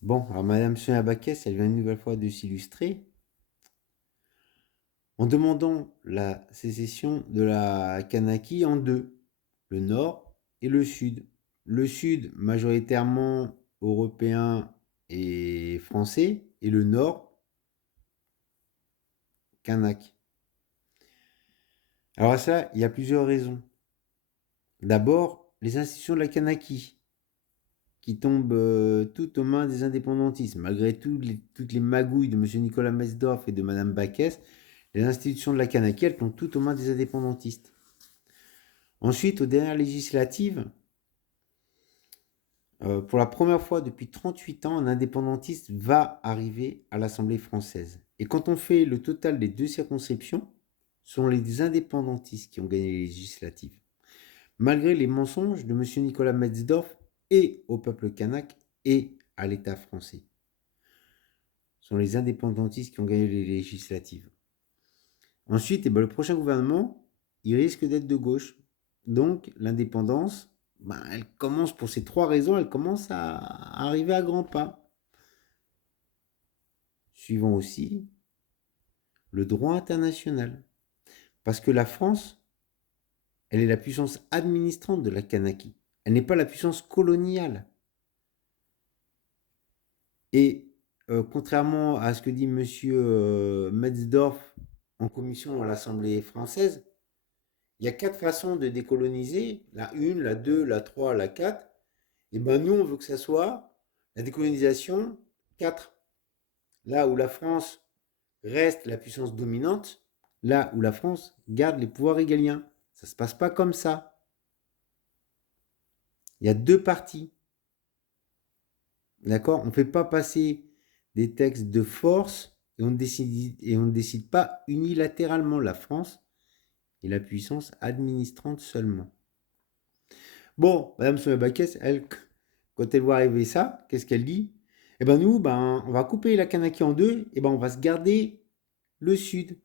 Bon, alors Madame Sonia Baquès, elle vient une nouvelle fois de s'illustrer en demandant la sécession de la Kanaki en deux, le nord et le sud. Le sud majoritairement européen et français, et le nord kanak. Alors à ça, il y a plusieurs raisons. D'abord, les institutions de la Kanaki, qui tombent toutes aux mains des indépendantistes. Malgré toutes les magouilles de M. Nicolas Mesdorf et de Mme Baquès, les institutions de la Kanaki, elles tombent toutes aux mains des indépendantistes. Ensuite, aux dernières législatives, pour la première fois depuis 38 ans, un indépendantiste va arriver à l'Assemblée française. Et quand on fait le total des deux circonscriptions, ce sont les indépendantistes qui ont gagné les législatives. Malgré les mensonges de M. Nicolas Metzdorf et au peuple kanak et à l'État français. Ce sont les indépendantistes qui ont gagné les législatives. Ensuite, le prochain gouvernement, il risque d'être de gauche. Donc, l'indépendance, elle commence, pour ces trois raisons, elle commence à arriver à grands pas. Suivant aussi le droit international. Parce que la France, elle est la puissance administrante de la Kanaki. Elle n'est pas la puissance coloniale. Et contrairement à ce que dit Monsieur Metzdorf en commission à l'Assemblée française, il y a quatre façons de décoloniser, la 1, la 2, la 3, la 4. Et ben nous, on veut que ça soit la décolonisation 4. Là où la France reste la puissance dominante, là où la France garde les pouvoirs régaliens. Ça ne se passe pas comme ça. Il y a deux parties. D'accord. On ne fait pas passer des textes de force et on ne décide pas unilatéralement. La France est la puissance administrante seulement. Bon, Madame Sommel-Baquès, elle, quand elle voit arriver ça, qu'est-ce qu'elle dit? Eh ben nous, on va couper la Kanaki en deux, et ben on va se garder le sud.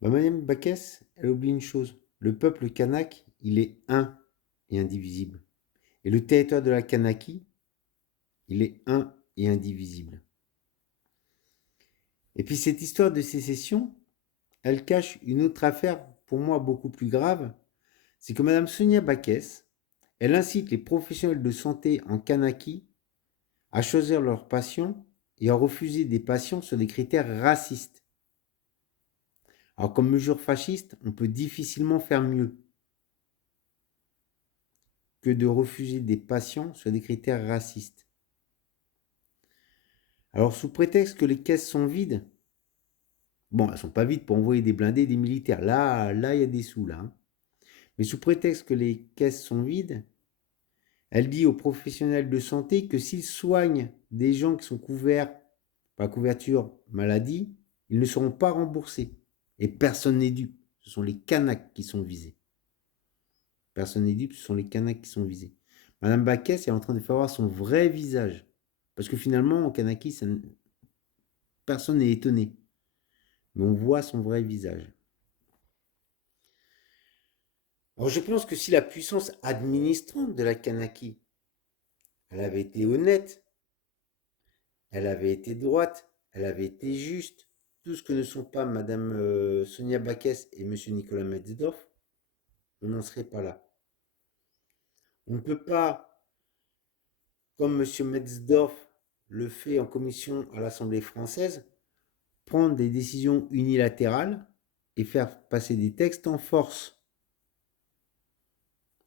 Madame Baquès, elle oublie une chose. Le peuple kanak, il est un et indivisible. Et le territoire de la Kanaki, il est un et indivisible. Et puis cette histoire de sécession, elle cache une autre affaire pour moi beaucoup plus grave, c'est que Madame Sonia Baquès, elle incite les professionnels de santé en Kanaki à choisir leurs patients et à refuser des patients sur des critères racistes. Alors comme mesure fasciste, on peut difficilement faire mieux que de refuser des patients sur des critères racistes. Alors sous prétexte que les caisses sont vides, bon, elles sont pas vides pour envoyer des blindés et des militaires. Là, il y a des sous là. Hein. Mais sous prétexte que les caisses sont vides, elle dit aux professionnels de santé que s'ils soignent des gens qui sont couverts par la couverture maladie, ils ne seront pas remboursés. Et personne n'est dupe. Ce sont les Kanaks qui sont visés. Personne n'est dupe, ce sont les Kanaks qui sont visés. Madame Baquès est en train de faire voir son vrai visage. Parce que finalement, en Kanaki, personne n'est étonné. Mais on voit son vrai visage. Alors je pense que si la puissance administrante de la Kanaki, elle avait été honnête, elle avait été droite, elle avait été juste, tout ce que ne sont pas Madame Sonia Baquès et Monsieur Nicolas Metzdorf, on n'en serait pas là. On ne peut pas, comme Monsieur Metzdorf le fait en commission à l'Assemblée française, prendre des décisions unilatérales et faire passer des textes en force.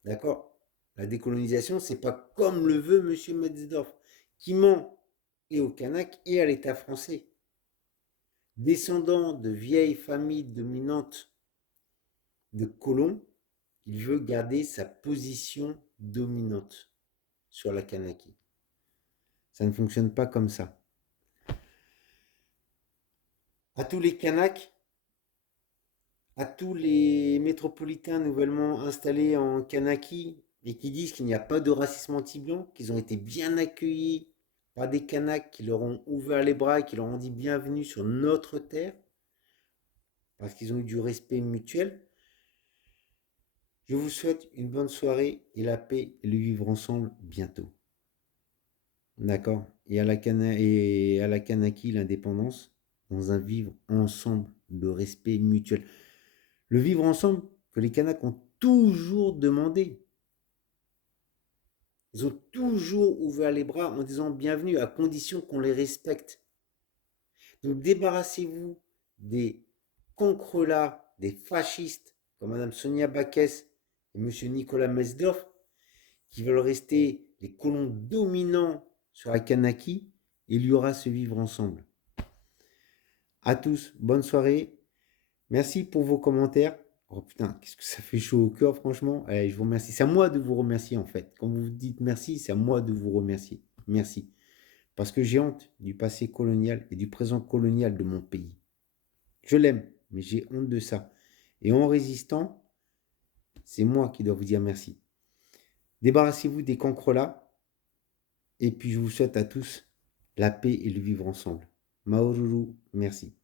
D'accord? La décolonisation, c'est pas comme le veut Monsieur Metzdorf, qui ment et au Kanak et à l'État français. Descendant de vieilles familles dominantes de colons, il veut garder sa position dominante sur la Kanaki. Ça ne fonctionne pas comme ça. À tous les Kanaks, à tous les métropolitains nouvellement installés en Kanaki et qui disent qu'il n'y a pas de racisme anti-blanc, qu'ils ont été bien accueillis par des Kanaks qui leur ont ouvert les bras et qui leur ont dit bienvenue sur notre terre, parce qu'ils ont eu du respect mutuel. Je vous souhaite une bonne soirée et la paix et le vivre ensemble bientôt. d'accord, et à la Kanaki, l'indépendance, dans un vivre ensemble de respect mutuel. Le vivre ensemble que les Kanaks ont toujours demandé. Ils ont toujours ouvert les bras en disant bienvenue, à condition qu'on les respecte. Donc débarrassez-vous des cancrelats, des fascistes, comme Madame Sonia Backès et Monsieur Nicolas Mesdorf, qui veulent rester les colons dominants sur la Kanaki, il y aura ce vivre ensemble. À tous, bonne soirée. Merci pour vos commentaires. Oh putain, qu'est-ce que ça fait chaud au cœur, franchement. Allez, je vous remercie. C'est à moi de vous remercier, en fait. Quand vous dites merci, c'est à moi de vous remercier. Merci. Parce que j'ai honte du passé colonial et du présent colonial de mon pays. Je l'aime, mais j'ai honte de ça. Et en résistant, c'est moi qui dois vous dire merci. Débarrassez-vous des cancrelats. Et puis je vous souhaite à tous la paix et le vivre ensemble. Maoruru, merci.